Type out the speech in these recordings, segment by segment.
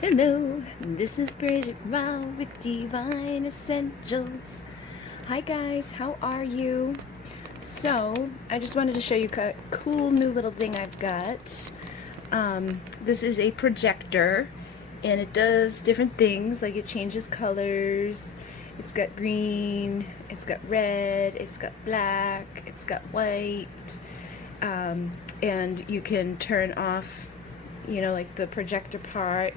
Hello, this is Bridget Rao with Divine Essentials. Hi guys, how are you? So, I just wanted to show you a cool new little thing I've got. This is a projector, and it does different things, like it changes colors. It's got green, it's got red, it's got black, it's got white, and you can turn off, like the projector part.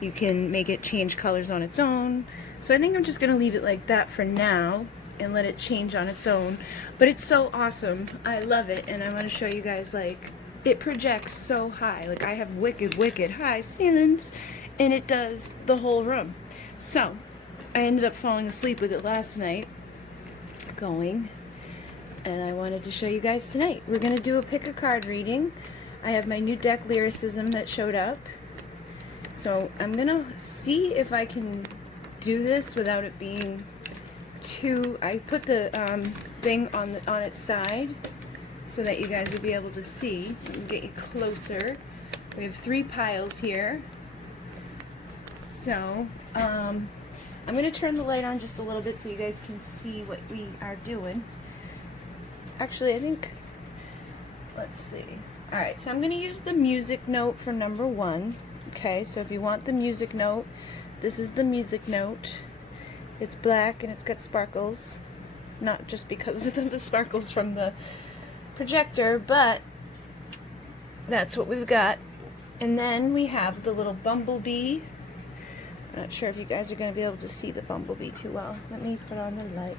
You can make it change colors on its own. So I think I'm just going to leave it like that for now and let it change on its own. But it's so awesome. I love it, and I want to show you guys, like, it projects so high. Like, I have wicked high ceilings, and it does the whole room. So I ended up falling asleep with it last night going, and I wanted to show you guys tonight. We're going to do a pick a card reading. I have my new deck Lyricism that showed up. So I'm going to see if I can do this without it being too... I put the thing on its side so that you guys will be able to see. Let me get you closer. We have 3 piles here. So I'm going to turn the light on just a little bit so you guys can see what we are doing. Actually, I think... Let's see. Alright, so I'm going to use the music note for number 1. Okay, so if you want the music note, this is the music note. It's black and it's got sparkles. Not just because of the sparkles from the projector, but that's what we've got. And then we have the little bumblebee. I'm not sure if you guys are going to be able to see the bumblebee too well. Let me put on the light.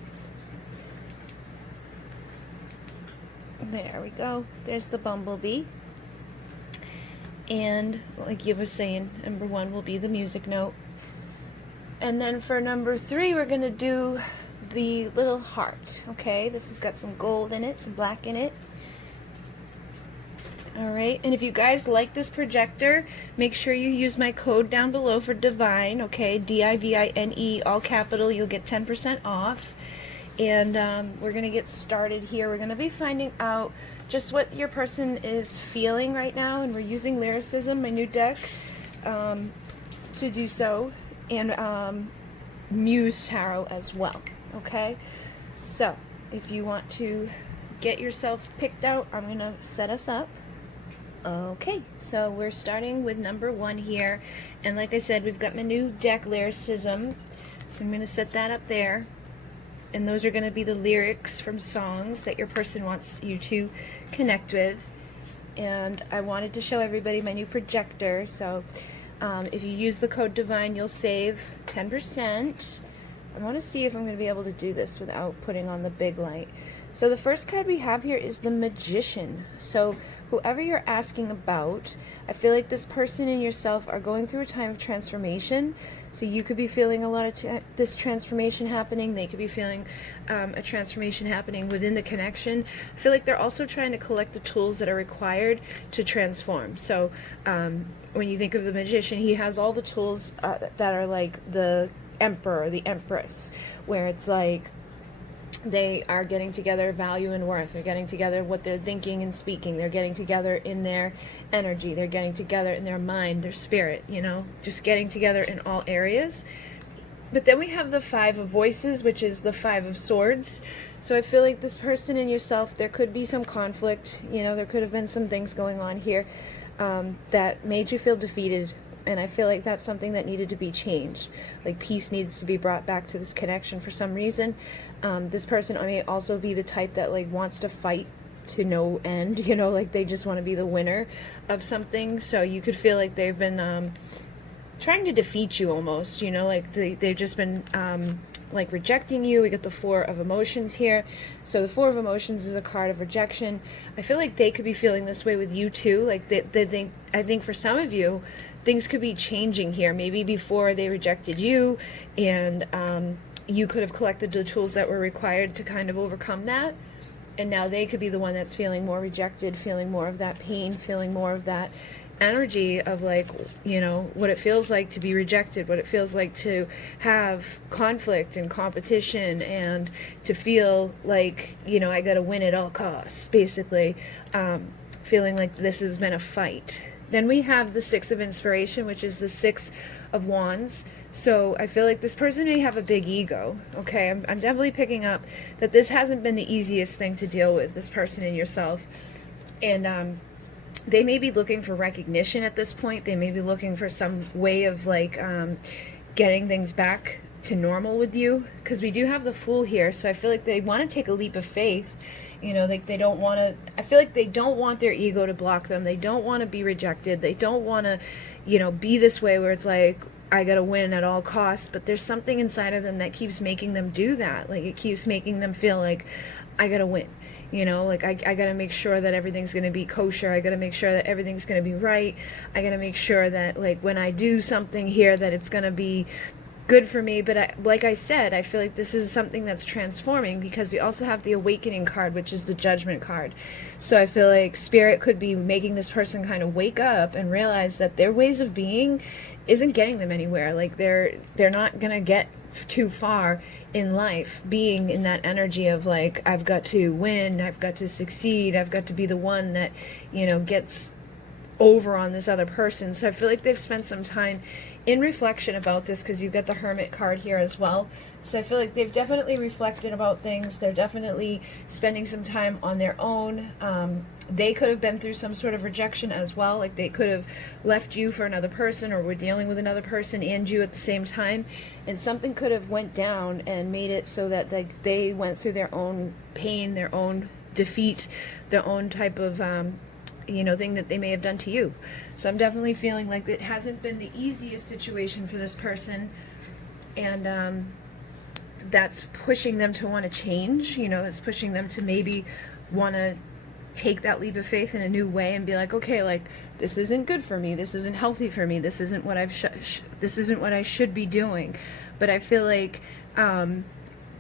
There we go. There's the bumblebee. And like you were saying, number 1 will be the music note. And then for number 3, we're going to do the little heart. Okay, this has got some gold in it, some black in it. Alright, and if you guys like this projector, make sure you use my code down below for Divine, okay, D-I-V-I-N-E, all capital. You'll get 10% off. And we're going to get started here. We're going to be finding out just what your person is feeling right now, and we're using Lyricism, my new deck, to do so, and Muse Tarot as well, okay? So, if you want to get yourself picked out, I'm going to set us up. Okay, so we're starting with number 1 here, and like I said, we've got my new deck Lyricism, so I'm going to set that up there. And those are going to be the lyrics from songs that your person wants you to connect with. And I wanted to show everybody my new projector. So if you use the code Divine, you'll save 10%. I want to see if I'm going to be able to do this without putting on the big light. So the first card we have here is the Magician. So whoever you're asking about, I feel like this person and yourself are going through a time of transformation. So you could be feeling a lot of this transformation happening. They could be feeling a transformation happening within the connection. I feel like they're also trying to collect the tools that are required to transform. So when you think of the Magician, he has all the tools that are like the Emperor or the Empress, where it's like they are getting together value and worth. They're getting together what they're thinking and speaking. They're getting together in their energy. They're getting together in their mind, their spirit, just getting together in all areas. But then we have the 5 of Voices, which is the 5 of Swords. So I feel like this person and yourself, there could be some conflict. There could have been some things going on here that made you feel defeated. And I feel like that's something that needed to be changed. Like, peace needs to be brought back to this connection for some reason. This person may also be the type that like wants to fight to no end, like they just want to be the winner of something. So you could feel like they've been trying to defeat you almost, like they've just been like rejecting you. We got the 4 of Emotions here. So the 4 of Emotions is a card of rejection. I feel like they could be feeling this way with you too. Like I think for some of you, things could be changing here. Maybe before they rejected you, and you could have collected the tools that were required to kind of overcome that. And now they could be the one that's feeling more rejected, feeling more of that pain, feeling more of that energy of like, what it feels like to be rejected, what it feels like to have conflict and competition, and to feel like, I gotta win at all costs, basically. Feeling like this has been a fight. Then we have the Six of Inspiration, which is the Six of Wands. So I feel like this person may have a big ego, okay? I'm definitely picking up that this hasn't been the easiest thing to deal with, this person and yourself. And they may be looking for recognition at this point. They may be looking for some way of like getting things back to normal with you, because we do have the Fool here. So I feel like they want to take a leap of faith. You know, like they don't want to, I feel like they don't want their ego to block them. They don't want to be rejected. They don't want to, you know, be this way where it's like, I gotta win at all costs. But there's something inside of them that keeps making them do that. Like it keeps making them feel like, I gotta win. You know, like I gotta make sure that everything's gonna be kosher. I gotta make sure that everything's gonna be right. I gotta make sure that like when I do something here that it's gonna be good for me. But like I said, I feel like this is something that's transforming, because we also have the Awakening card, which is the Judgment card. So I feel like Spirit could be making this person kind of wake up and realize that their ways of being isn't getting them anywhere. Like they're not gonna get too far in life being in that energy of like, I've got to win, I've got to succeed, I've got to be the one that, you know, gets over on this other person. So I feel like they've spent some time in reflection about this, because you've got the Hermit card here as well. So I feel like they've definitely reflected about things. They're definitely spending some time on their own. They could have been through some sort of rejection as well. Like they could have left you for another person, or were dealing with another person and you at the same time. And something could have went down and made it so that like they went through their own pain, their own defeat, their own type of you know, thing that they may have done to you. So I'm definitely feeling like it hasn't been the easiest situation for this person, and that's pushing them to want to change. You know, it's pushing them to maybe want to take that leap of faith in a new way and be like, okay, like this isn't good for me, this isn't healthy for me, this isn't what this isn't what I should be doing. But I feel like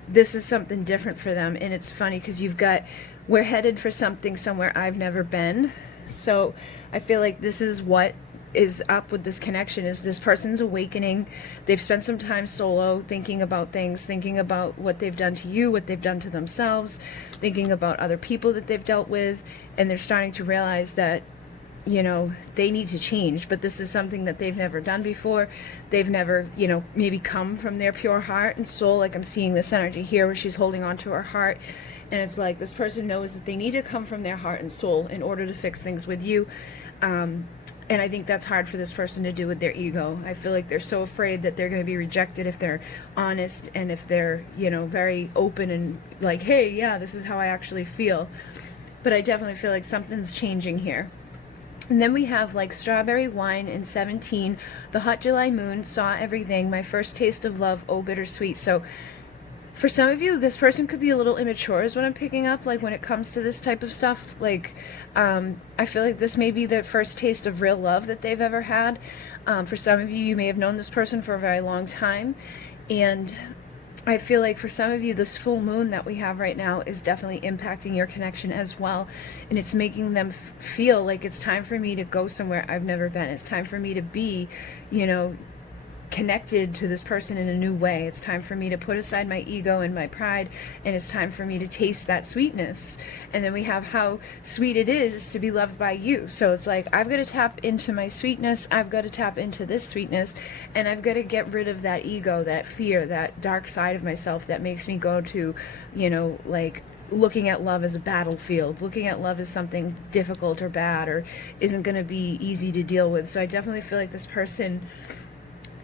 this is something different for them. And it's funny because we're headed for something somewhere I've never been. So I feel like this is what is up with this connection, is this person's awakening. They've spent some time solo thinking about things, thinking about what they've done to you, what they've done to themselves, thinking about other people that they've dealt with, and they're starting to realize that, you know, they need to change. But this is something that they've never done before. They've never, you know, maybe come from their pure heart and soul. Like I'm seeing this energy here where she's holding on to her heart. And it's like this person knows that they need to come from their heart and soul in order to fix things with you. And I think that's hard for this person to do with their ego. I feel like they're so afraid that they're going to be rejected if they're honest, and if they're, you know, very open and like, hey, yeah, this is how I actually feel. But I definitely feel like something's changing here. And then we have like Strawberry Wine and 17, the Hot July Moon, Saw Everything, My First Taste of Love, Oh Bittersweet. So for some of you, this person could be a little immature is what I'm picking up, like when it comes to this type of stuff. Like I feel like this may be the first taste of real love that they've ever had. For some of you, you may have known this person for a very long time. And I feel like for some of you, this full moon that we have right now is definitely impacting your connection as well. And it's making them feel like it's time for me to go somewhere I've never been. It's time for me to be, you know, connected to this person in a new way. It's time for me to put aside my ego and my pride, and it's time for me to taste that sweetness. And then we have how sweet it is to be loved by you. So it's like, I've got to tap into my sweetness, I've got to tap into this sweetness, and I've got to get rid of that ego, that fear, that dark side of myself that makes me go to, you know, like looking at love as a battlefield, looking at love as something difficult or bad or isn't going to be easy to deal with. So I definitely feel like this person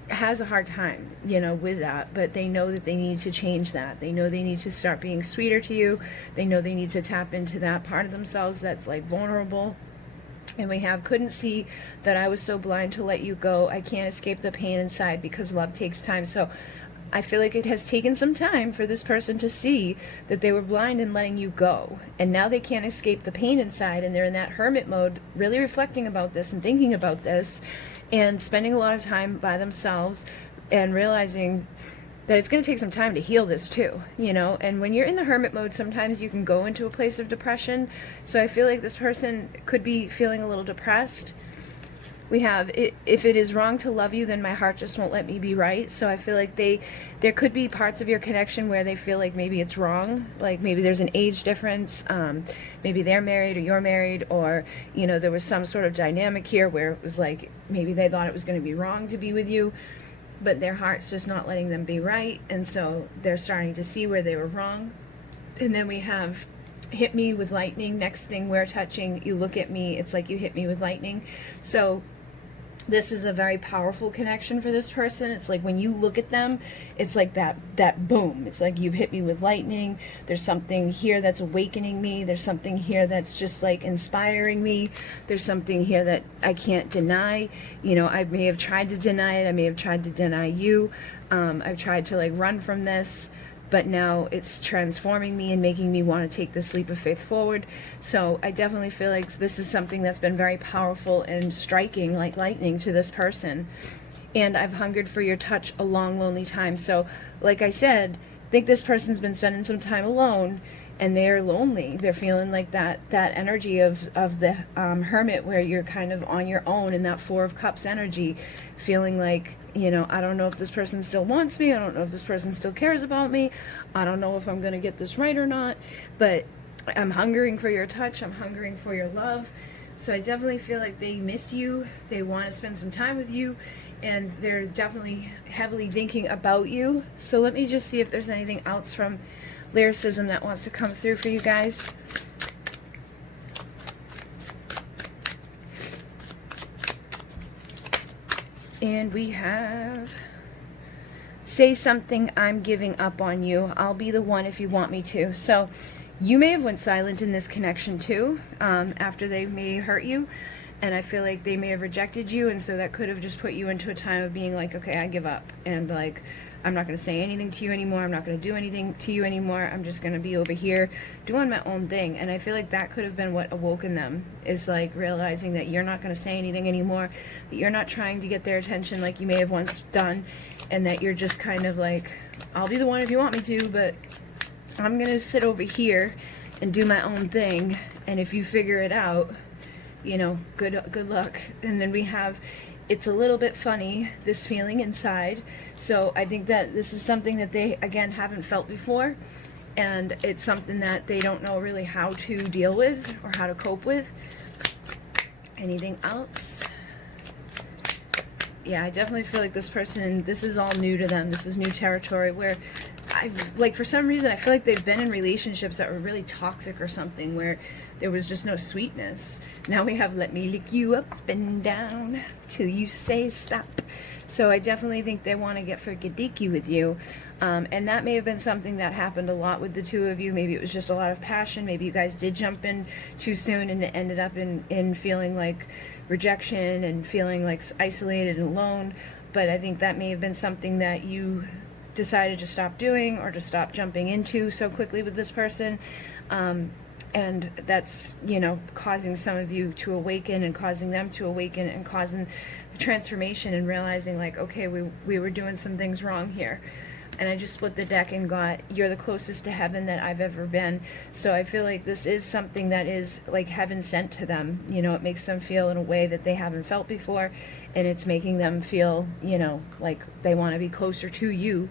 has a hard time, you know, with that, but they know that they need to change that. They know they need to start being sweeter to you. They know they need to tap into that part of themselves that's like vulnerable. And we have, couldn't see that I was so blind to let you go. I can't escape the pain inside because love takes time. So I feel like it has taken some time for this person to see that they were blind in letting you go. And now they can't escape the pain inside, and they're in that hermit mode, really reflecting about this and thinking about this and spending a lot of time by themselves and realizing that it's going to take some time to heal this too, you know. And when you're in the hermit mode, sometimes you can go into a place of depression. So I feel like this person could be feeling a little depressed. We have, if it is wrong to love you, then my heart just won't let me be right. So I feel like there could be parts of your connection where they feel like maybe it's wrong, like maybe there's an age difference, maybe they're married or you're married, or there was some sort of dynamic here where it was like maybe they thought it was going to be wrong to be with you, but their heart's just not letting them be right, and so they're starting to see where they were wrong. And then we have hit me with lightning. Next thing we're touching, you look at me, it's like you hit me with lightning. So this is a very powerful connection for this person. It's like when you look at them, it's like that boom. It's like you've hit me with lightning. There's something here that's awakening me. There's something here that's just like inspiring me. There's something here that I can't deny. I may have tried to deny it. I may have tried to deny you. I've tried to like run from this, but now it's transforming me and making me want to take this leap of faith forward. So I definitely feel like this is something that's been very powerful and striking like lightning to this person. And I've hungered for your touch a long, lonely time. So like I said, I think this person's been spending some time alone, and they're lonely. They're feeling like that energy of the hermit, where you're kind of on your own, in that Four of Cups energy, feeling like, I don't know if this person still wants me. I don't know if this person still cares about me. I don't know if I'm going to get this right or not, but I'm hungering for your touch. I'm hungering for your love. So I definitely feel like they miss you. They want to spend some time with you, and they're definitely heavily thinking about you. So let me just see if there's anything else from lyricism that wants to come through for you guys. And we have, say something, I'm giving up on you. I'll be the one if you want me to. So you may have went silent in this connection too, after they may hurt you. And I feel like they may have rejected you, and so that could have just put you into a time of being like, okay, I give up, and like, I'm not going to say anything to you anymore. I'm not going to do anything to you anymore. I'm just going to be over here doing my own thing. And I feel like that could have been what awoke in them, is like realizing that you're not going to say anything anymore, that you're not trying to get their attention like you may have once done, and that you're just kind of like, I'll be the one if you want me to, but I'm going to sit over here and do my own thing. And if you figure it out, good luck. And then we have, it's a little bit funny, this feeling inside. So I think that this is something that they, again, haven't felt before. And it's something that they don't know really how to deal with or how to cope with. Anything else? Yeah, I definitely feel like this person, this is all new to them. This is new territory where I've, like, for some reason, I feel like they've been in relationships that were really toxic or something, where there was just no sweetness. Now we have let me lick you up and down till you say stop. So I definitely think they want to get freaky with you. And that may have been something that happened a lot with the two of you. Maybe it was just a lot of passion. Maybe you guys did jump in too soon, and it ended up in feeling like rejection and feeling like isolated and alone. But I think that may have been something that you decided to stop doing, or to stop jumping into so quickly with this person. And that's, causing some of you to awaken, and causing them to awaken, and causing transformation, and realizing like, okay, we were doing some things wrong here. And I just split the deck and got, you're the closest to heaven that I've ever been. So I feel like this is something that is like heaven sent to them. It makes them feel in a way that they haven't felt before. And it's making them feel, like they want to be closer to you.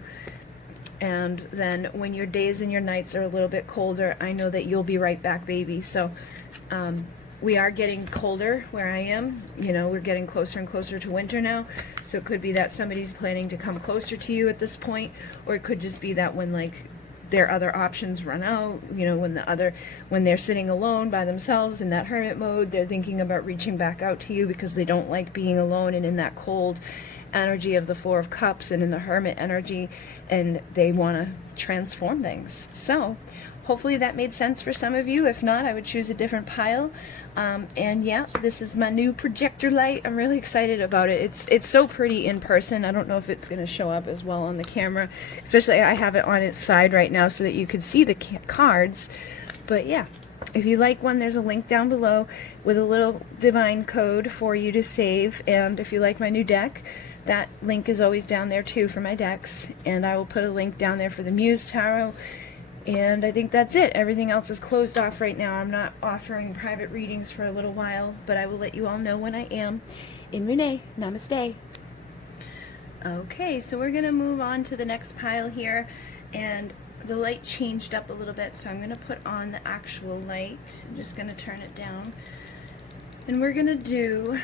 And then when your days and your nights are a little bit colder, I know that you'll be right back, baby. So we are getting colder where I am. We're getting closer and closer to winter now. So it could be that somebody's planning to come closer to you at this point, or it could just be that when like their other options run out, when they're sitting alone by themselves in that hermit mode, they're thinking about reaching back out to you because they don't like being alone and in that cold energy of the Four of Cups and in the hermit energy, and they want to transform things. So hopefully that made sense for some of you. If not, I would choose a different pile. And yeah, this is my new projector light. I'm really excited about it. It's so pretty in person. I don't know if it's going to show up as well on the camera, especially I have it on its side right now so that you could see the cards. But yeah, if you like one, there's a link down below with a little divine code for you to save. And if you like my new deck, that link is always down there too for my decks. And I will put a link down there for the Muse Tarot. And I think that's it. Everything else is closed off right now. I'm not offering private readings for a little while, but I will let you all know when I am. In Renee, namaste. Okay, so we're gonna move on to the next pile here, and the light changed up a little bit, so I'm gonna put on the actual light. I'm just gonna turn it down, and we're gonna do,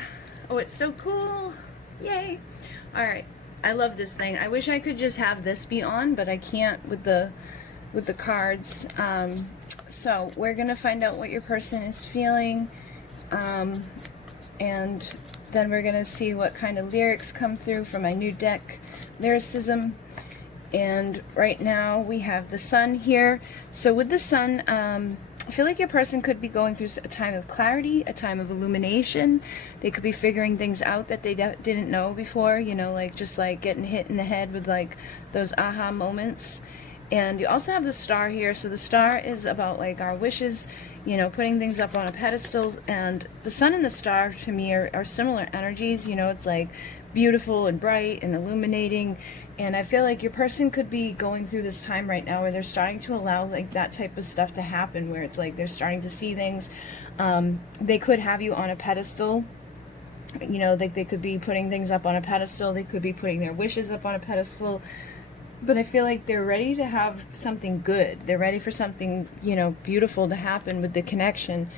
oh, it's so cool, yay. All right, I love this thing. I wish I could just have this be on, but I can't with the cards. So we're gonna find out what your person is feeling, and then we're gonna see what kind of lyrics come through from my new deck, Lyricism. And right now we have the Sun here. So with the Sun, I feel like your person could be going through a time of clarity, a time of illumination. They could be figuring things out that they didn't know before, you know, like just like getting hit in the head with like those aha moments. And you also have the Star here. So the Star is about like our wishes, you know, putting things up on a pedestal. And the Sun and the Star to me are similar energies. You know, it's like beautiful and bright and illuminating. And I feel like your person could be going through this time right now where they're starting to allow like that type of stuff to happen, where it's like they're starting to see things. They could have you on a pedestal. You know, like they could be putting things up on a pedestal. They could be putting their wishes up on a pedestal. But I feel like they're ready to have something good. They're ready for something, you know, beautiful to happen with the connection,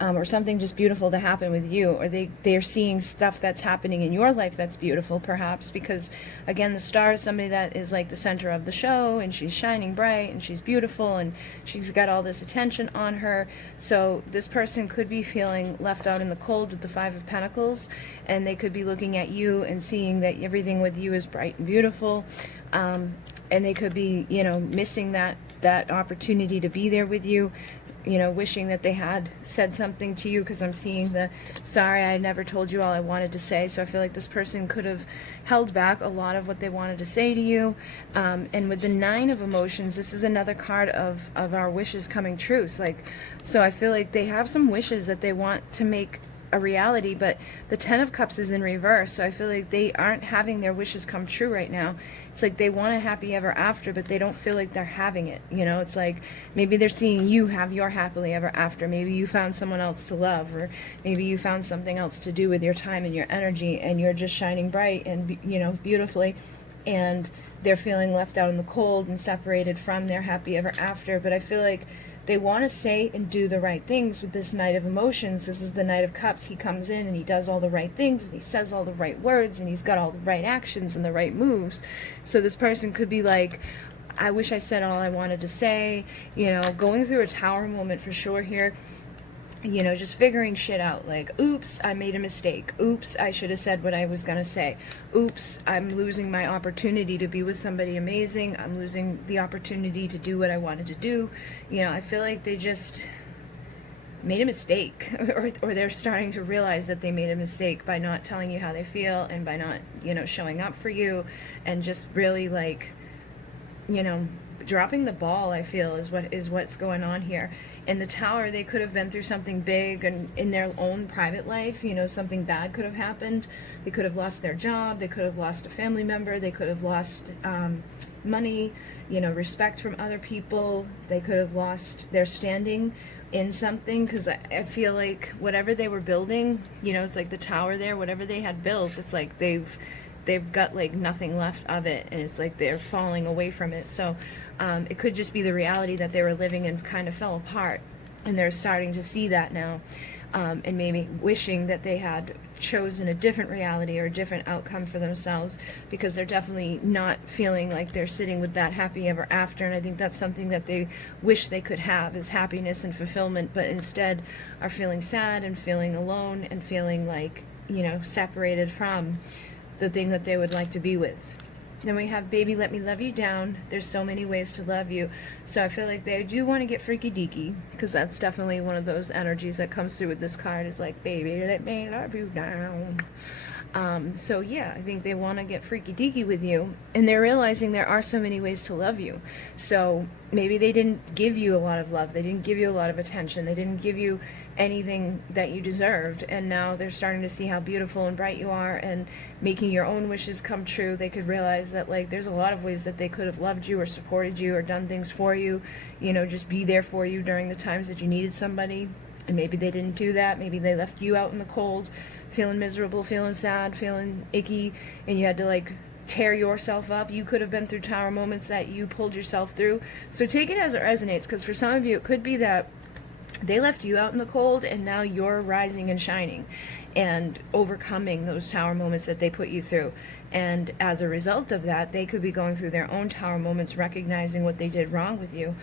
or something just beautiful to happen with you. Or they're seeing stuff that's happening in your life that's beautiful, perhaps, because, again, the Star is somebody that is like the center of the show, and she's shining bright, and she's beautiful, and she's got all this attention on her. So this person could be feeling left out in the cold with the Five of Pentacles, and they could be looking at you and seeing that everything with you is bright and beautiful. And they could be, you know, missing that opportunity to be there with you, you know, wishing that they had said something to you, because I'm seeing the, sorry, I never told you all I wanted to say. So I feel like this person could have held back a lot of what they wanted to say to you. And with the Nine of Emotions, this is another card of our wishes coming true. So I feel like they have some wishes that they want to make a reality, but the Ten of Cups is in reverse, so I feel like they aren't having their wishes come true right now. It's like they want a happy ever after, but they don't feel like they're having it, you know. It's like maybe they're seeing you have your happily ever after. Maybe you found someone else to love, or maybe you found something else to do with your time and your energy, and you're just shining bright and, you know, beautifully, and they're feeling left out in the cold and separated from their happy ever after. But I feel like they want to say and do the right things with this Knight of Emotions. This is the Knight of Cups. He comes in and he does all the right things, and he says all the right words, and he's got all the right actions and the right moves. So this person could be like, I wish I said all I wanted to say, you know, going through a Tower moment for sure here. You know, just figuring shit out, like, oops, I made a mistake. Oops, I should have said what I was going to say. Oops, I'm losing my opportunity to be with somebody amazing. I'm losing the opportunity to do what I wanted to do. You know, I feel like they just made a mistake, or they're starting to realize that they made a mistake by not telling you how they feel, and by not, you know, showing up for you, and just really, like, you know, dropping the ball, I feel, is what's going on here. In the Tower, they could have been through something big, and in their own private life, you know, something bad could have happened. They could have lost their job, they could have lost a family member, they could have lost money, you know, respect from other people. They could have lost their standing in something, because I feel like whatever they were building, you know, it's like the Tower there, whatever they had built, it's like they've got like nothing left of it, and it's like they're falling away from it. So it could just be the reality that they were living in kind of fell apart, and they're starting to see that now, and maybe wishing that they had chosen a different reality or a different outcome for themselves, because they're definitely not feeling like they're sitting with that happy ever after. And I think that's something that they wish they could have, is happiness and fulfillment, but instead are feeling sad and feeling alone and feeling like, you know, separated from the thing that they would like to be with. Then we have Baby Let Me Love You Down. There's so many ways to love you. So I feel like they do want to get freaky deaky, because that's definitely one of those energies that comes through with this card, is like, baby, let me love you down. So yeah, I think they want to get freaky deaky with you, and they're realizing there are so many ways to love you. So maybe they didn't give you a lot of love, they didn't give you a lot of attention, they didn't give you anything that you deserved, and now they're starting to see how beautiful and bright you are, and making your own wishes come true. They could realize that, like, there's a lot of ways that they could have loved you or supported you or done things for you, you know, just be there for you during the times that you needed somebody. And maybe they didn't do that. Maybe they left you out in the cold, feeling miserable, feeling sad, feeling icky, and you had to like tear yourself up. You could have been through tower moments that you pulled yourself through. So take it as it resonates, because for some of you it could be that they left you out in the cold and now you're rising and shining and overcoming those tower moments that they put you through. And as a result of that, they could be going through their own tower moments, recognizing what they did wrong with you.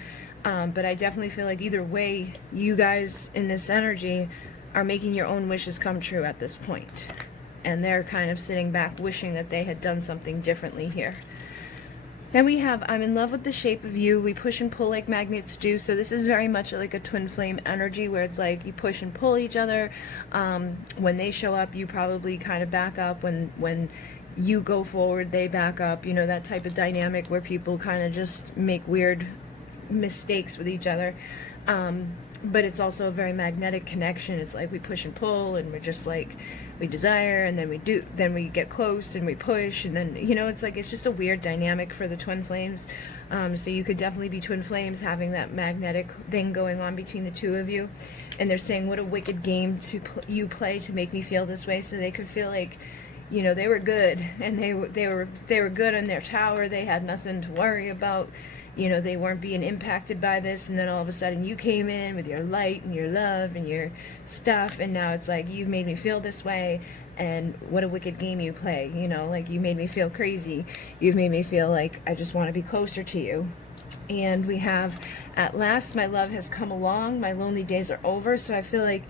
But I definitely feel like either way, you guys in this energy are making your own wishes come true at this point. And they're kind of sitting back wishing that they had done something differently here. Then we have, I'm in love with the shape of you. We push and pull like magnets do. So this is very much like a twin flame energy where it's like you push and pull each other. When they show up, you probably kind of back up. When you go forward, they back up. You know, that type of dynamic where people kind of just make weird mistakes with each other. But it's also a very magnetic connection. It's like we push and pull, and we're just like, we desire, and then we get close and we push, and then, you know, it's like, it's just a weird dynamic for the twin flames. So you could definitely be twin flames, having that magnetic thing going on between the two of you. And they're saying, what a wicked game you play to make me feel this way. So they could feel like, you know, they were good, and they were good in their tower. They had nothing to worry about. You know, they weren't being impacted by this, and then all of a sudden you came in with your light and your love and your stuff, and now it's like, you've made me feel this way, and what a wicked game you play. You know, like, you made me feel crazy. You've made me feel like I just want to be closer to you. And we have, at last my love has come along, my lonely days are over. So I feel like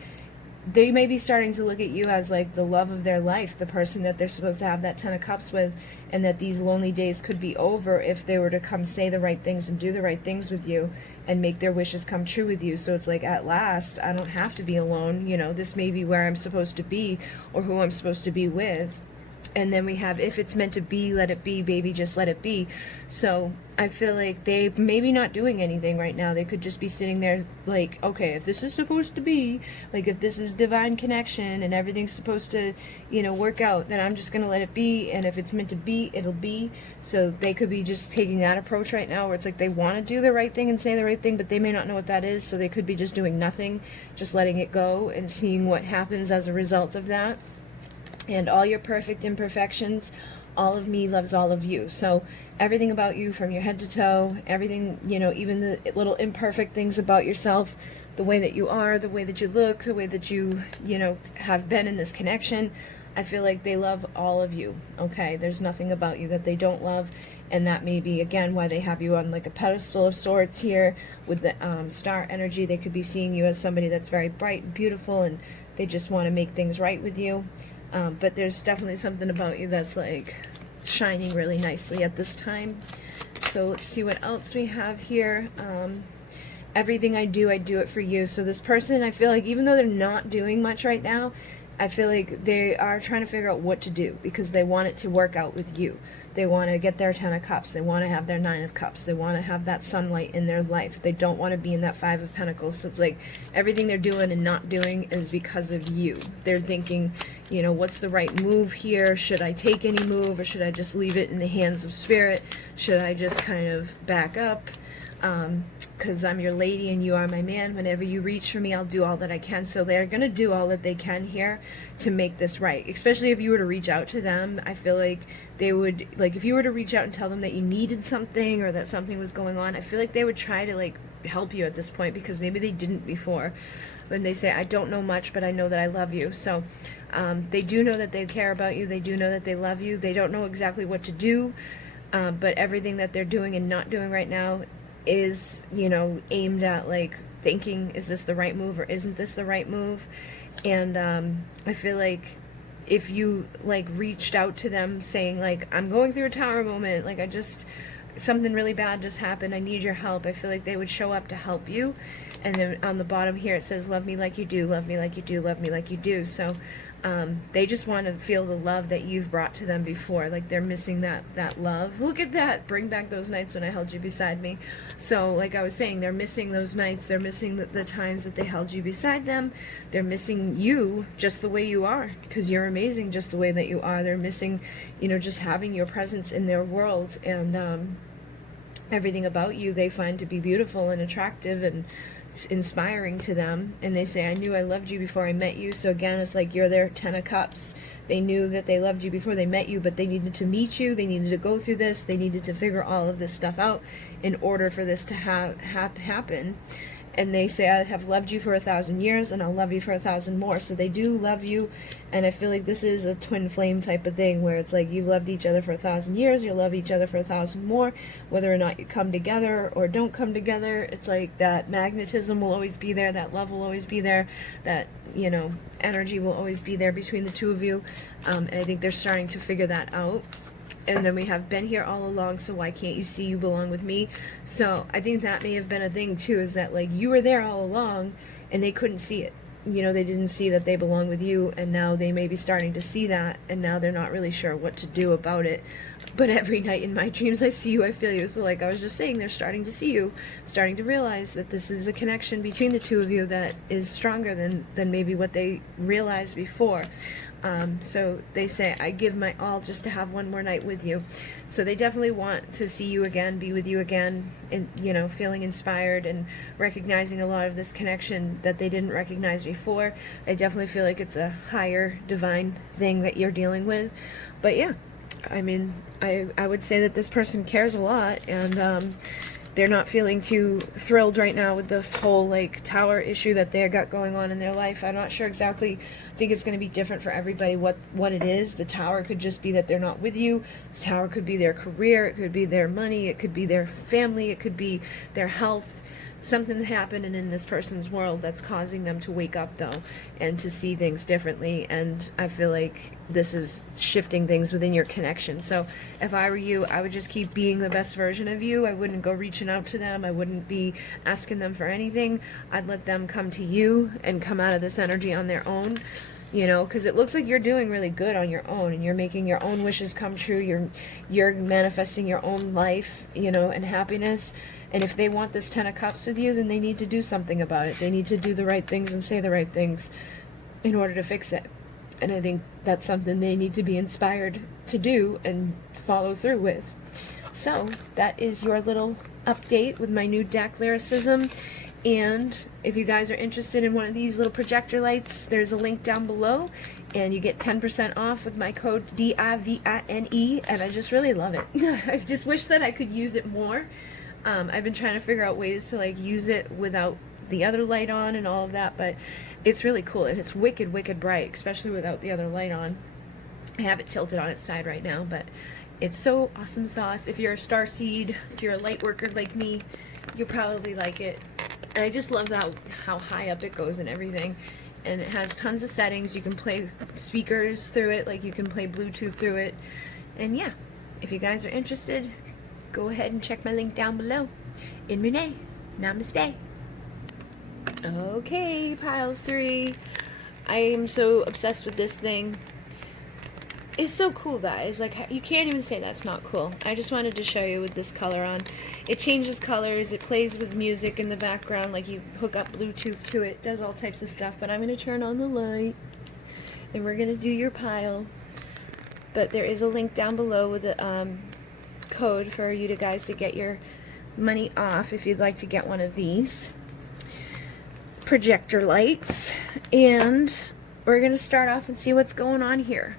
they may be starting to look at you as like the love of their life, the person that they're supposed to have that 10 of cups with, and that these lonely days could be over if they were to come say the right things and do the right things with you and make their wishes come true with you. So it's like, at last, I don't have to be alone. You know, this may be where I'm supposed to be, or who I'm supposed to be with. And then we have, if it's meant to be, let it be, baby, just let it be. So I feel like they maybe not doing anything right now. They could just be sitting there like, okay, if this is supposed to be, like, if this is divine connection and everything's supposed to, you know, work out, then I'm just going to let it be. And if it's meant to be, it'll be. So they could be just taking that approach right now, where it's like they want to do the right thing and say the right thing, but they may not know what that is. So they could be just doing nothing, just letting it go and seeing what happens as a result of that. And all your perfect imperfections, all of me loves all of you. So everything about you, from your head to toe, everything, you know, even the little imperfect things about yourself, the way that you are, the way that you look, the way that you know, have been in this connection, I feel like they love all of you, okay? There's nothing about you that they don't love. And that may be, again, why they have you on like a pedestal of sorts here with the star energy. They could be seeing you as somebody that's very bright and beautiful, and they just want to make things right with you. But there's definitely something about you that's like shining really nicely at this time. So let's see what else we have here. Everything I do it for you. So this person, I feel like, even though they're not doing much right now, I feel like they are trying to figure out what to do, because they want it to work out with you. They want to get their 10 of cups. They want to have their 9 of cups. They want to have that sunlight in their life. They don't want to be in that 5 of pentacles. So it's like everything they're doing and not doing is because of you. They're thinking, you know, what's the right move here? Should I take any move, or should I just leave it in the hands of spirit? Should I just kind of back up? Because I'm your lady and you are my man. Whenever you reach for me, I'll do all that I can. So they're going to do all that they can here to make this right. Especially if you were to reach out to them, I feel like they would, like, if you were to reach out and tell them that you needed something or that something was going on, I feel like they would try to, like, help you at this point, because maybe they didn't before. When they say, I don't know much, but I know that I love you. So they do know that they care about you. They do know that they love you. They don't know exactly what to do, but everything that they're doing and not doing right now is, you know, aimed at like thinking, is this the right move or isn't this the right move? And I feel like if you like reached out to them saying like, I'm going through a tower moment, like something really bad just happened, I need your help, I feel like they would show up to help you. And then on the bottom here it says, love me like you do, love me like you do, love me like you do. So they just want to feel the love that you've brought to them before. Like they're missing that love. Look at that. Bring back those nights when I held you beside me. So like I was saying, they're missing those nights. They're missing the times that they held you beside them. They're missing you just the way you are, because you're amazing just the way that you are. They're missing, you know, just having your presence in their world. And everything about you they find to be beautiful and attractive, and inspiring to them, and they say, I knew I loved you before I met you. So again, it's like you're their 10 of cups. They knew that they loved you before they met you, but they needed to meet you, they needed to go through this, they needed to figure all of this stuff out in order for this to happen. And they say, I have loved you for 1,000 years, and I'll love you for 1,000 more. So they do love you, and I feel like this is a twin flame type of thing, where it's like you've loved each other for 1,000 years, you'll love each other for 1,000 more, whether or not you come together or don't come together. It's like that magnetism will always be there, that love will always be there, that, you know, energy will always be there between the two of you. And I think they're starting to figure that out. And then we have been here all along, so why can't you see you belong with me? So I think that may have been a thing too, is that like you were there all along and they couldn't see it. You know, they didn't see that they belong with you, and now they may be starting to see that, and now they're not really sure what to do about it. But every night in my dreams I see you, I feel you. So like I was just saying, they're starting to see you, starting to realize that this is a connection between the two of you that is stronger than maybe what they realized before. So they say, I give my all just to have one more night with you. So they definitely want to see you again, be with you again, and, you know, feeling inspired and recognizing a lot of this connection that they didn't recognize before. I definitely feel like it's a higher divine thing that you're dealing with. But yeah, I mean, I would say that this person cares a lot, and they're not feeling too thrilled right now with this whole like tower issue that they got going on in their life. I'm not sure exactly. I think it's going to be different for everybody what it is. The tower could just be that they're not with you. The tower could be their career, it could be their money, it could be their family, it could be their health. Something's happening in this person's world that's causing them to wake up though, and to see things differently. And I feel like this is shifting things within your connection. So if I were you, I would just keep being the best version of you. I wouldn't go reaching out to them. I wouldn't be asking them for anything. I'd let them come to you and come out of this energy on their own. You know, because it looks like you're doing really good on your own, and you're making your own wishes come true. You're manifesting your own life, you know, and happiness. And if they want this 10 of cups with you, then they need to do something about it. They need to do the right things and say the right things in order to fix it. And I think that's something they need to be inspired to do and follow through with. So that is your little update with my new deck lyricism. And if you guys are interested in one of these little projector lights, there's a link down below, and you get 10% off with my code DIVINE, and I just really love it. I just wish that I could use it more. I've been trying to figure out ways to like use it without the other light on and all of that, but it's really cool, and it's wicked, wicked bright, especially without the other light on. I have it tilted on its side right now, but it's so awesome sauce. If you're a starseed, if you're a light worker like me, you'll probably like it. And I just love how high up it goes and everything. And it has tons of settings. You can play speakers through it, like you can play Bluetooth through it. And yeah, if you guys are interested, go ahead and check my link down below. In Renee, namaste. Okay, pile 3. I am so obsessed with this thing. It's so cool, guys. Like, you can't even say that's not cool. I just wanted to show you with this color on. It changes colors. It plays with music in the background. Like, you hook up Bluetooth to it. It does all types of stuff. But I'm going to turn on the light, and we're going to do your pile. But there is a link down below with a code for you guys to get your money off if you'd like to get one of these projector lights. And we're going to start off and see what's going on here.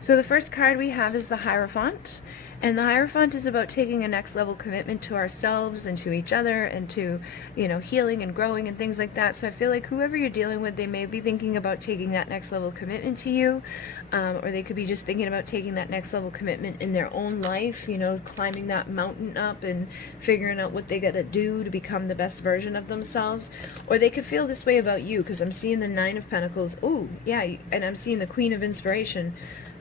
So the first card we have is the Hierophant, and the Hierophant is about taking a next level commitment to ourselves and to each other and to, you know, healing and growing and things like that. So I feel like whoever you're dealing with, they may be thinking about taking that next level commitment to you, or they could be just thinking about taking that next level commitment in their own life, you know, climbing that mountain up and figuring out what they got to do to become the best version of themselves. Or they could feel this way about you, because I'm seeing the 9 of Pentacles. Oh, yeah, and I'm seeing the Queen of Inspiration.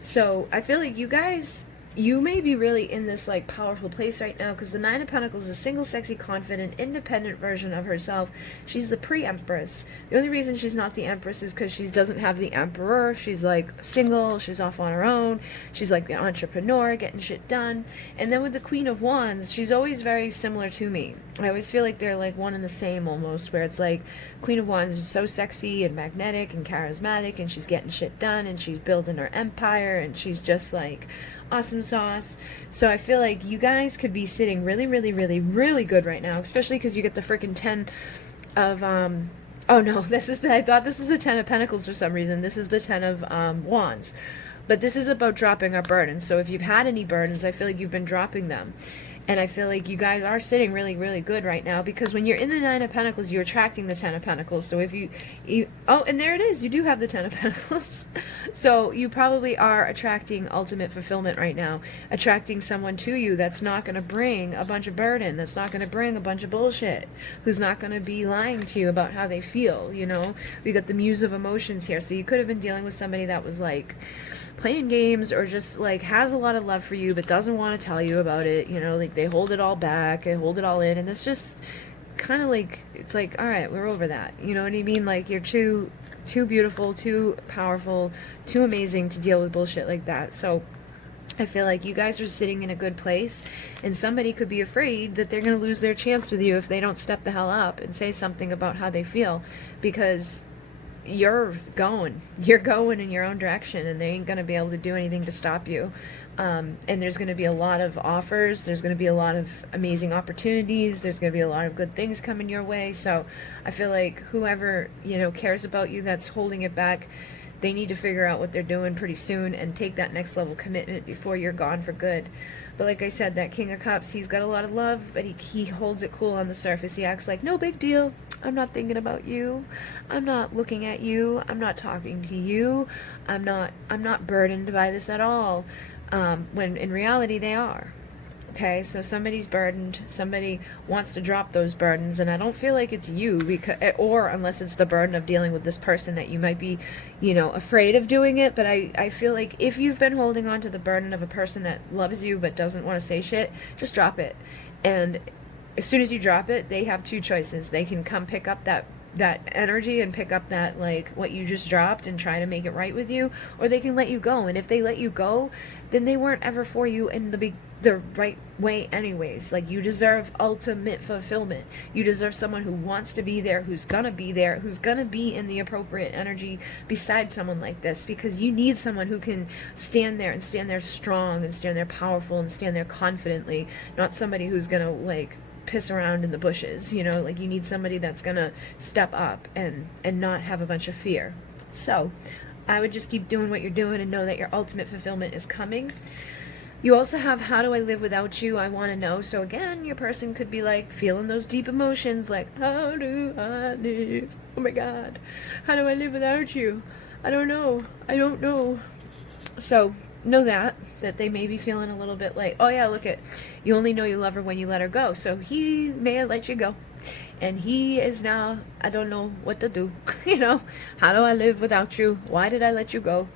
So I feel like you guys, you may be really in this like powerful place right now, because the 9 of Pentacles is a single, sexy, confident, independent version of herself. She's the pre-Empress. The only reason she's not the Empress is because she doesn't have the Emperor. She's like single, she's off on her own, she's like the entrepreneur, getting shit done. And then with the Queen of Wands, she's always very similar to me. I always feel like they're like one and the same almost, where it's like Queen of Wands is so sexy and magnetic and charismatic, and she's getting shit done, and she's building her empire, and she's just like awesome sauce. So I feel like you guys could be sitting really, really, really, really good right now, especially because you get the freaking 10 of oh no, this is I thought this was the Ten of Pentacles for some reason. This is the Ten of Wands. But this is about dropping our burdens. So if you've had any burdens, I feel like you've been dropping them. And I feel like you guys are sitting really, really good right now, because when you're in the Nine of Pentacles, you're attracting the Ten of Pentacles. So if you oh, and there it is. You do have the Ten of Pentacles. So you probably are attracting ultimate fulfillment right now. Attracting someone to you that's not going to bring a bunch of burden, that's not going to bring a bunch of bullshit, who's not going to be lying to you about how they feel, you know? We got the Muse of Emotions here. So you could have been dealing with somebody that was like playing games, or just like has a lot of love for you but doesn't want to tell you about it, you know, like they hold it all back and hold it all in, and it's just kind of like, it's like, all right, we're over that, you know what I mean? Like, you're too beautiful, too powerful, too amazing to deal with bullshit like that. So I feel like you guys are sitting in a good place, and somebody could be afraid that they're going to lose their chance with you if they don't step the hell up and say something about how they feel, because you're going in your own direction, and they ain't going to be able to do anything to stop you. And there's going to be a lot of offers, there's going to be a lot of amazing opportunities, there's going to be a lot of good things coming your way. So I feel like whoever, you know, cares about you that's holding it back, they need to figure out what they're doing pretty soon and take that next level commitment before you're gone for good. But like I said, that King of Cups, he's got a lot of love, but he holds it cool on the surface. He acts like, no big deal. I'm not thinking about you. I'm not looking at you. I'm not talking to you. I'm not burdened by this at all. When in reality they are. Okay, so somebody's burdened, somebody wants to drop those burdens, and I don't feel like it's you, because, or unless it's the burden of dealing with this person that you might be, you know, afraid of doing it. But I feel like if you've been holding on to the burden of a person that loves you but doesn't want to say shit, just drop it. And as soon as you drop it, they have two choices. They can come pick up that energy and pick up that, like, what you just dropped and try to make it right with you, or they can let you go. And if they let you go, then they weren't ever for you in the right way anyways. Like, you deserve ultimate fulfillment. You deserve someone who wants to be there, who's gonna be there, who's gonna be in the appropriate energy beside someone like this, because you need someone who can stand there and stand there strong and stand there powerful and stand there confidently, not somebody who's gonna, like, piss around in the bushes, you know? Like, you need somebody that's gonna step up and not have a bunch of fear. So I would just keep doing what you're doing and know that your ultimate fulfillment is coming. You also have, how do I live without you? I want to know. So again, your person could be like feeling those deep emotions, like, how do I live? Oh my God, how do I live without you? I don't know. So know that they may be feeling a little bit like, oh yeah, look at, you only know you love her when you let her go. So he may have let you go, and he is now, I don't know what to do. You know, how do I live without you? Why did I let you go?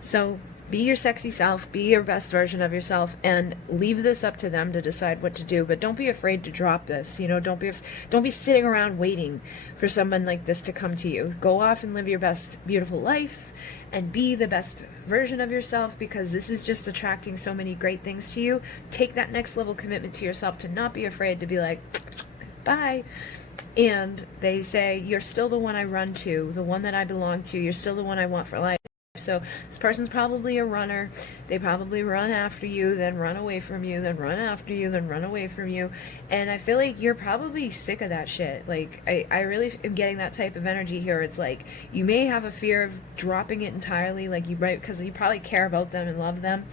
So be your sexy self, be your best version of yourself, and leave this up to them to decide what to do. But don't be afraid to drop this. You know, don't be sitting around waiting for someone like this to come to you. Go off and live your best beautiful life and be the best version of yourself, because this is just attracting so many great things to you. Take that next level commitment to yourself, to not be afraid to be like, bye. And they say, you're still the one I run to, the one that I belong to. You're still the one I want for life. So this person's probably a runner. They probably run after you, then run away from you, then run after you, then run away from you. And I feel like you're probably sick of that shit. Like, I really am getting that type of energy here. It's like, you may have a fear of dropping it entirely, like you might, because you probably care about them and love them,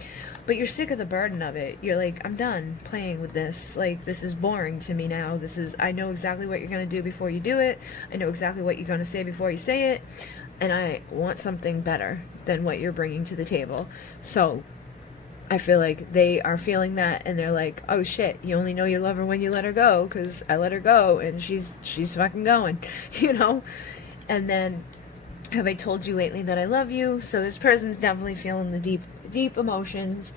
but you're sick of the burden of it. You're like, I'm done playing with this. Like, this is boring to me now. I know exactly what you're going to do before you do it. I know exactly what you're going to say before you say it. And I want something better than what you're bringing to the table. So I feel like they are feeling that, and they're like, oh shit, you only know you love her when you let her go, because I let her go and she's fucking going, you know? And then, have I told you lately that I love you? So this person's definitely feeling the deep emotions,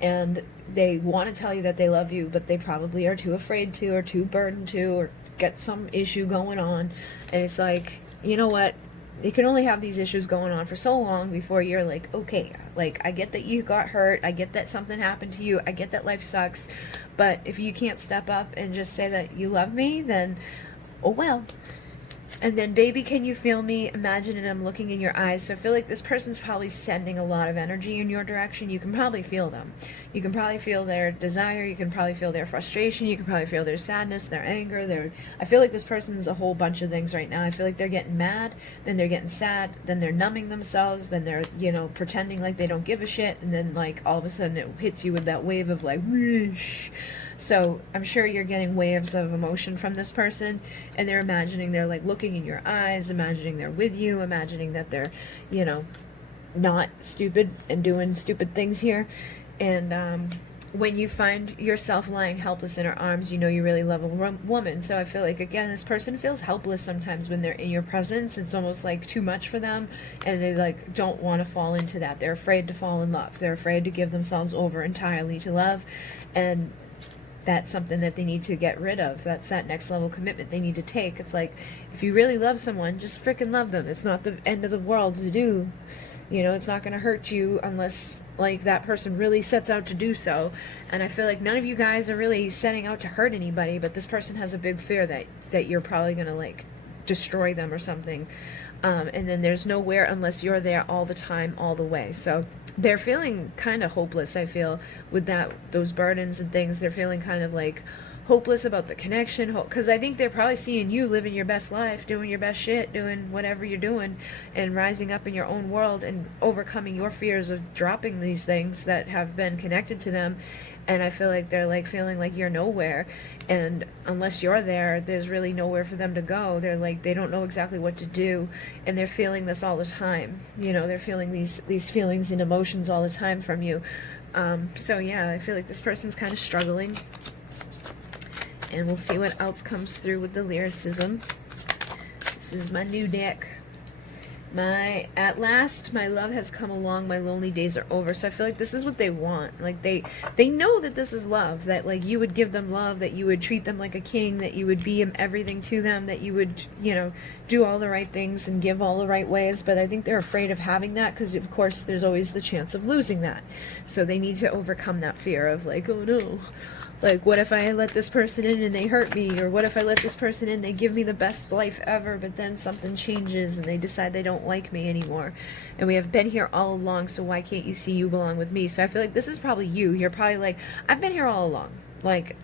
and they want to tell you that they love you, but they probably are too afraid to, or too burdened to, or get some issue going on. And it's like, you know what? They can only have these issues going on for so long before you're like, okay, like, I get that you got hurt, I get that something happened to you, I get that life sucks, but if you can't step up and just say that you love me, then, oh well. And then, baby, can you feel me? Imagine it, I'm looking in your eyes. So I feel like this person's probably sending a lot of energy in your direction. You can probably feel them. You can probably feel their desire, you can probably feel their frustration, you can probably feel their sadness, their anger, I feel like this person's a whole bunch of things right now. I feel like they're getting mad, then they're getting sad, then they're numbing themselves, then they're, you know, pretending like they don't give a shit, and then like all of a sudden it hits you with that wave of like whoosh. So I'm sure you're getting waves of emotion from this person, and they're imagining, they're like looking in your eyes, imagining they're with you, imagining that they're, you know, not stupid and doing stupid things here. And when you find yourself lying helpless in her arms, you know you really love a woman. So I feel like, again, this person feels helpless sometimes when they're in your presence. It's almost like too much for them, and they like don't want to fall into that. They're afraid to fall in love. They're afraid to give themselves over entirely to love, and that's something that they need to get rid of. That's that next level commitment they need to take. It's like, if you really love someone, just freaking love them. It's not the end of the world to do. You know, it's not going to hurt you unless, like, that person really sets out to do so. And I feel like none of you guys are really setting out to hurt anybody, but this person has a big fear that you're probably going to, like, destroy them or something. And then there's nowhere unless you're there all the time, all the way. So they're feeling kind of hopeless, I feel, with those burdens and things. They're feeling kind of, like, hopeless about the connection, because I think they're probably seeing you living your best life, doing your best shit, doing whatever you're doing, and rising up in your own world and overcoming your fears of dropping these things that have been connected to them. And I feel like they're like feeling like you're nowhere, and unless you're there, there's really nowhere for them to go. They're like, they don't know exactly what to do, and they're feeling this all the time. You know, they're feeling these feelings and emotions all the time from you. So yeah, I feel like this person's kind of struggling. And we'll see what else comes through with the lyricism. This is my new deck. At last, my love has come along, my lonely days are over. So I feel like this is what they want. Like, they know that this is love, that, like, you would give them love, that you would treat them like a king, that you would be everything to them, that you would, you know, do all the right things and give all the right ways. But I think they're afraid of having that, because, of course, there's always the chance of losing that. So they need to overcome that fear of, like, oh no, like, what if I let this person in and they hurt me? Or what if I let this person in, they give me the best life ever, but then something changes and they decide they don't like me anymore? And we have been here all along, so why can't you see you belong with me? So I feel like this is probably you. You're probably like, I've been here all along. Like,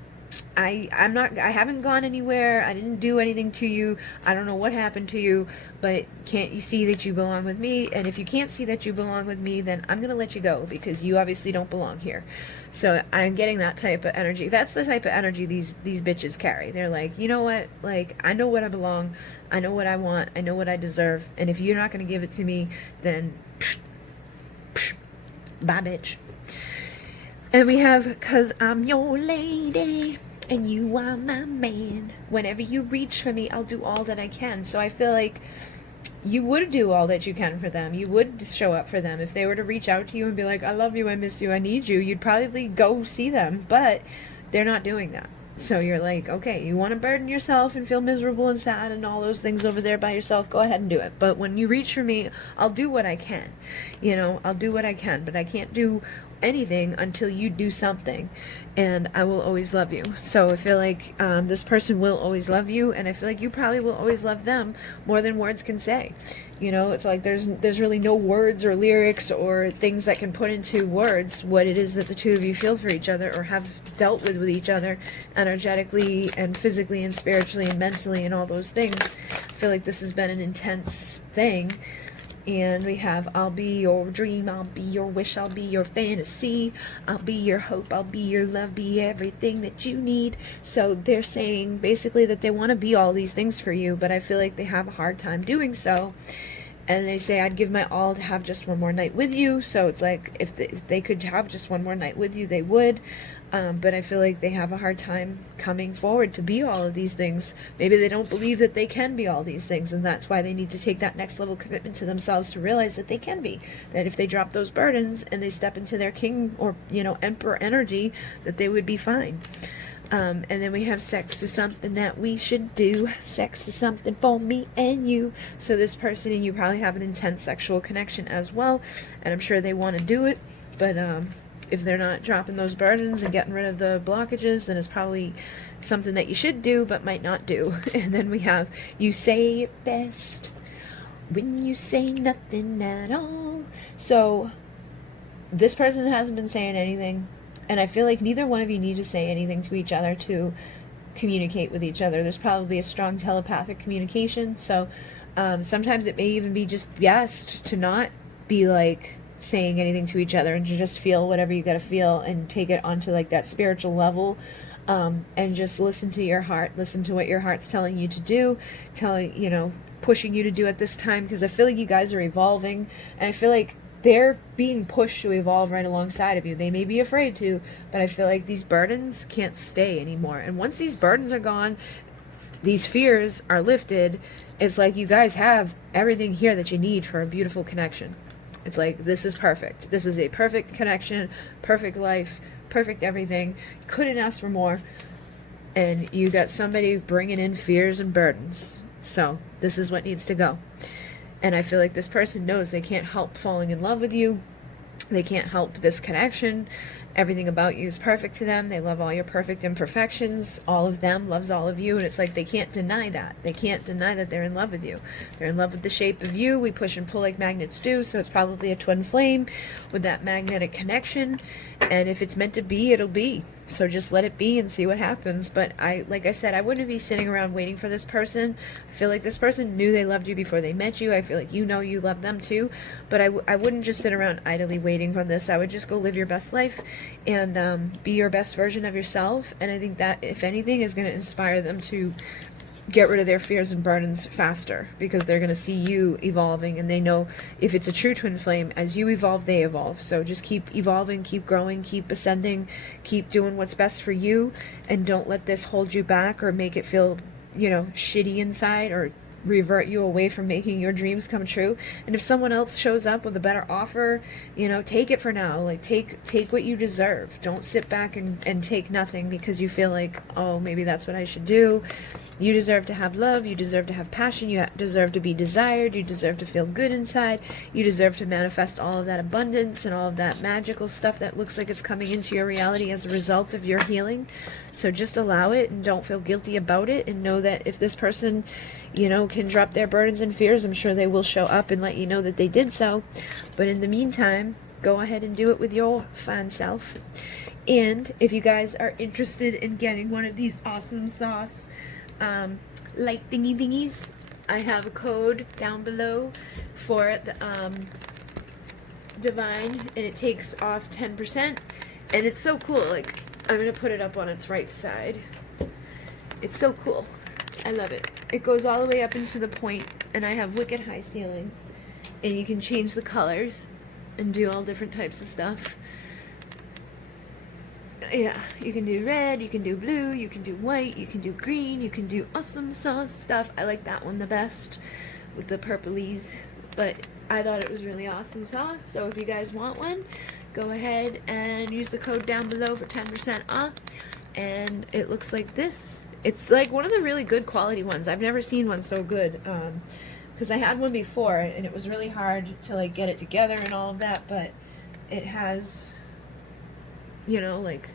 I haven't gone anywhere. I didn't do anything to you. I don't know what happened to you, but can't you see that you belong with me? And if you can't see that you belong with me, then I'm going to let you go, because you obviously don't belong here. So I'm getting that type of energy. That's the type of energy these bitches carry. They're like, you know what? Like, I know what I belong. I know what I want. I know what I deserve. And if you're not going to give it to me, then bye, bitch. And we have, 'cause I'm your lady and you are my man. Whenever you reach for me, I'll do all that I can. So I feel like you would do all that you can for them. You would show up for them. If they were to reach out to you and be like, I love you, I miss you, I need you, you'd probably go see them. But they're not doing that. So you're like, okay, you want to burden yourself and feel miserable and sad and all those things over there by yourself, go ahead and do it. But when you reach for me, I'll do what I can. You know, I'll do what I can, but I can't do anything until you do something, and I will always love you. So I feel like this person will always love you, and I feel like you probably will always love them more than words can say. You know, it's like there's really no words or lyrics or things that can put into words what it is that the two of you feel for each other or have dealt with each other energetically and physically and spiritually and mentally and all those things. I feel like this has been an intense thing. And we have, I'll be your dream, I'll be your wish, I'll be your fantasy, I'll be your hope, I'll be your love, be everything that you need. So they're saying basically that they want to be all these things for you, but I feel like they have a hard time doing so. And they say, I'd give my all to have just one more night with you. So it's like, if they could have just one more night with you, they would. But I feel like they have a hard time coming forward to be all of these things. Maybe they don't believe that they can be all these things, and that's why they need to take that next level commitment to themselves to realize that they can be. That if they drop those burdens and they step into their king or, you know, emperor energy, that they would be fine. And then we have sex is something that we should do. Sex is something for me and you. So this person and you probably have an intense sexual connection as well, and I'm sure they want to do it, but if they're not dropping those burdens and getting rid of the blockages, then it's probably something that you should do but might not do. And then we have, you say it best when you say nothing at all. So this person hasn't been saying anything And I feel like neither one of you need to say anything to each other to communicate with each other. There's probably a strong telepathic communication. So sometimes it may even be just best to not be like saying anything to each other and to just feel whatever you got to feel and take it onto like that spiritual level. And just listen to your heart, listen to what your heart's telling you to do, pushing you to do at this time, because I feel like you guys are evolving, and I feel like they're being pushed to evolve right alongside of you. They may be afraid to, but I feel like these burdens can't stay anymore. And once these burdens are gone, these fears are lifted, it's like you guys have everything here that you need for a beautiful connection. It's like, this is perfect. This is a perfect connection, perfect life, perfect everything. Couldn't ask for more. And you got somebody bringing in fears and burdens. So this is what needs to go. And I feel like this person knows they can't help falling in love with you. They can't help this connection. Everything about you is perfect to them. They love all your perfect imperfections. All of them loves all of you. And it's like they can't deny that. They can't deny that they're in love with you. They're in love with the shape of you. We push and pull like magnets do. So it's probably a twin flame with that magnetic connection. And if it's meant to be, it'll be. So just let it be and see what happens. But like I said, I wouldn't be sitting around waiting for this person. I feel like this person knew they loved you before they met you. I feel like you know you love them too. But I wouldn't just sit around idly waiting for this. I would just go live your best life and be your best version of yourself. And I think that, if anything, is going to inspire them to get rid of their fears and burdens faster, because they're going to see you evolving, and they know if it's a true twin flame, as you evolve, they evolve. So just keep evolving, keep growing, keep ascending, keep doing what's best for you, and don't let this hold you back or make it feel, shitty inside, or revert you away from making your dreams come true. And if someone else shows up with a better offer, take it for now. Like, take what you deserve. Don't sit back and take nothing because you feel like, oh, maybe that's what I should do. You deserve to have love. You deserve to have passion. You deserve to be desired. You deserve to feel good inside. You deserve to manifest all of that abundance and all of that magical stuff that looks like it's coming into your reality as a result of your healing. So just allow it and don't feel guilty about it, and know that if this person, can drop their burdens and fears, I'm sure they will show up and let you know that they did so. But in the meantime, go ahead and do it with your fine self. And if you guys are interested in getting one of these awesome sauce light thingies, I have a code down below for the Divine, and it takes off 10%, and it's so cool. Like, I'm gonna put it up on its right side. It's so cool. I love it. It goes all the way up into the point, and I have wicked high ceilings, and you can change the colors and do all different types of stuff. Yeah, you can do red, you can do blue, you can do white, you can do green, you can do awesome sauce stuff. I like that one the best with the purplies, but I thought it was really awesome sauce. So if you guys want one, go ahead and use the code down below for 10% off. And it looks like this. It's like one of the really good quality ones. I've never seen one so good, because I had one before and it was really hard to like get it together and all of that, but it has, like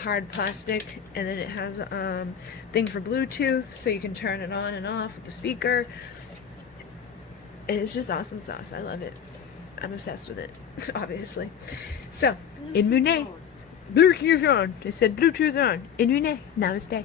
hard plastic, and then it has a thing for Bluetooth, so you can turn it on and off with the speaker, and it's just awesome sauce. I love it. I'm obsessed with it, obviously. So, in Monet, Bluetooth on. It said Bluetooth on. In Monet, namaste.